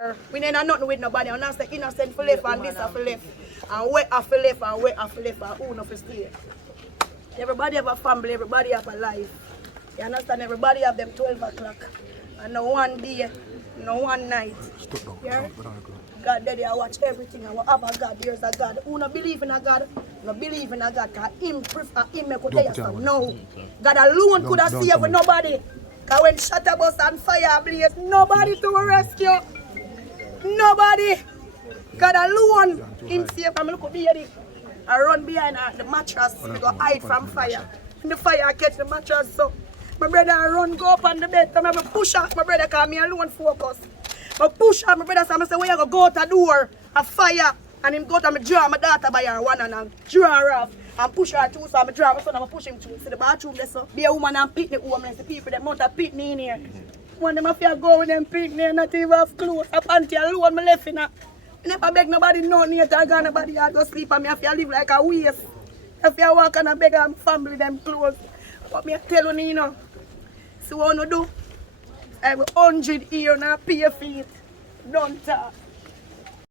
We ain't nothing with nobody. I'm not saying innocent for left and this for left. And wait for left and wait for left and who not for stay. Everybody have a family, everybody have a life. You understand? Everybody have them 12 o'clock. And no one day, no one night. Yeah? God daddy, I watch everything. I have a God, there's a God. Who not believe in a God? No believe in a God. Because him prefer him make tell you no. God alone could have saved nobody. Because when shutter bus and fire blaze, nobody to rescue. Nobody. God alone. Him save. I'm look at the I run behind the mattress to go hide from fire. And the fire catch the mattress. So my brother run go up on the bed. And I push off my brother because me alone focus. I push off my brother so I say, where you go out the door, a fire. And him go to me draw my daughter by her one and draw her off. And push her too, so I draw my son and I push him through. See the bathroom there, so be a woman and picnic woman. The people that mount a picnic in here. One of them have to go with them picnic, not even have clothes. A panty alone, I left in her. I never beg nobody no near to go nobody I go sleep and me have to live like a waste. If you walk and I beg and family them clothes. But me tell you, you know. So what you do? I have 100 here and I pay for it. Don't talk.